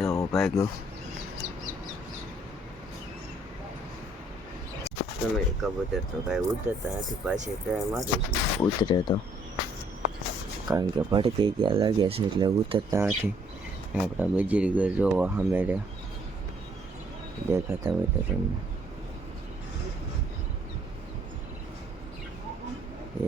જો ભાગ્યો તમે કબૂતર તો કાંઈ ઉતરતા નથી, પાછી ટ્રાય મારું ઉતરે તો, કારણ કે ભટકી ગયા લાગે છે એટલે ઉતરતા નથી. આપણા બજરીગર જોવા સામે રહ્યા દેખાતા હોય તો તમને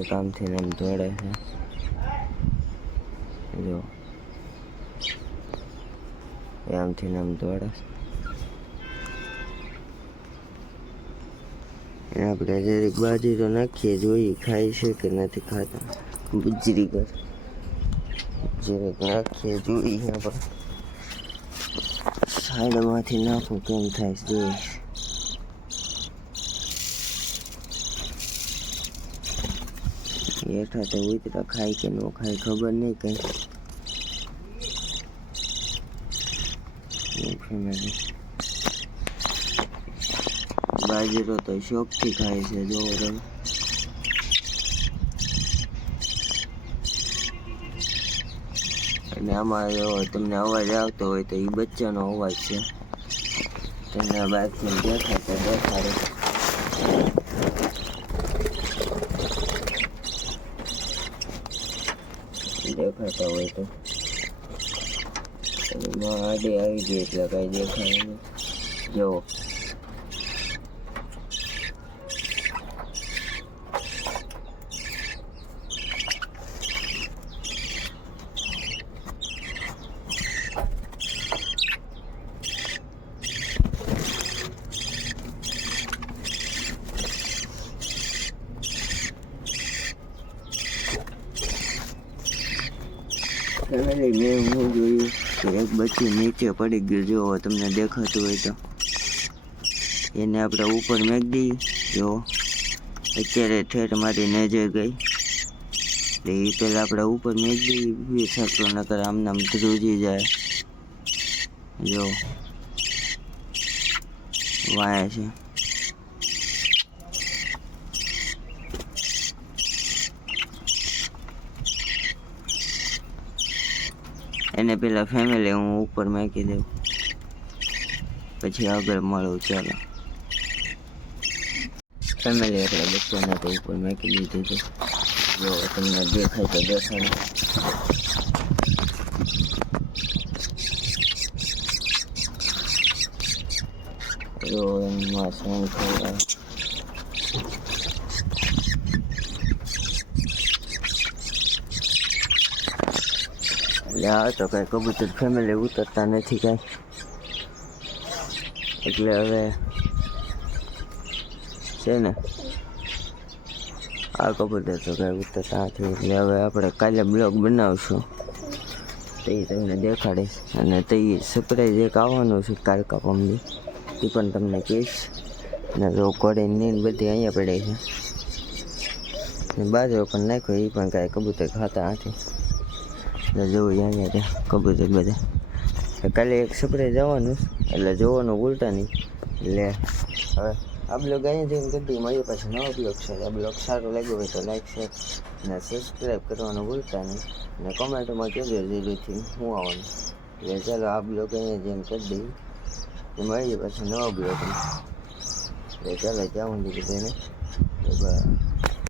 એક આમથી આમ દોડે છે, જો આમથી આમ દોડે છે. આપણે જરીક બાજી તો નાખીએ, જોઈએ ખાય છે કે નથી ખાતા. બજરીગર જરીક નાખીએ, જોઈએ આપણે સાઈડમાંથી નાખું કેમ થાય છે જોઈએ. હેઠા તો ઉતરા ખાય કે ન ખાય ખબર નહીં કઈ. બાજરો તો શોખથી ખાય છે, જોવો તમે. અને આમાં જો તમને અવાજ આવતો હોય તો એ બચ્ચાનો અવાજ છે, તમને બાજુ દેખાય તો દેખાડે. દેખાતા હોય તો એમાં આડે આવી ગઈ એટલે કાંઈ દેખાય નહીં. જુઓ ફેમિલી, મેં હું જોયું કે એક બચ્ચું નીચે પડી ગયું, જો તમને દેખાતું હોય તો. એને આપણે ઉપર મેક દઈએ, જો અત્યારે ઠેઠ મારી નજર ગઈ એટલે એ પહેલાં આપણે ઉપર મેક દઈએ, બી શકતો નકર આમ નામ ધ્રુજી જાય. જો વાય છે. એને પેલા ફેમિલી હું ઉપર મૂકી દઉં, પછી આગળ મળું. ચાલો ફેમિલી, એટલે બચ્ચાને તો ઉપર મૂકી દીધું છે, જો તમને દેખાય તો દેખાય. જો એમાં શું થયું એટલે આ તો કાંઈ કબૂતર ફેમિલી ઉતરતા નથી કાંઈ, એટલે હવે છે ને આ કબૂતર તો કાંઈ ઉતરતા નથી. એટલે હવે આપણે કાલે બ્લોગ બનાવશું, તે તમને દેખાડીશ. અને તે સરપ્રાઈઝ એક આવવાનું છે કાલકા પમદી, એ પણ તમને કહીશ. અને જો કોડીની બધી અહીંયા પડી છે, બાજરો પણ નાખ્યો, એ પણ કાંઈ કબૂતર ખાતા નથી. એટલે જોવું અહીંયા ત્યાં કબૂતર બધા. કાલે એક સરપ્રાઈઝ આવવાનું, એટલે જોવાનું ભૂલતા નહીં. એટલે હવે આ બ્લોગ અહીંયા જઈને કરી દઈએ, મળીએ પાછું નવો બ્લોગ છે. આ બ્લોગ સારો લાગ્યો હોય તો લાઈક, શેર અને સબસ્ક્રાઈબ કરવાનું ભૂલતા નહીં. અને કોમેન્ટમાં કહેજો જરૂરથી હું આવવાનું. એટલે ચાલો આ બ્લોગ અહીંયા જઈને કરી દઈએ, મળીએ પાછું નવો બ્લોગ. એટલે ચાલો જાઉં દીધું તેને.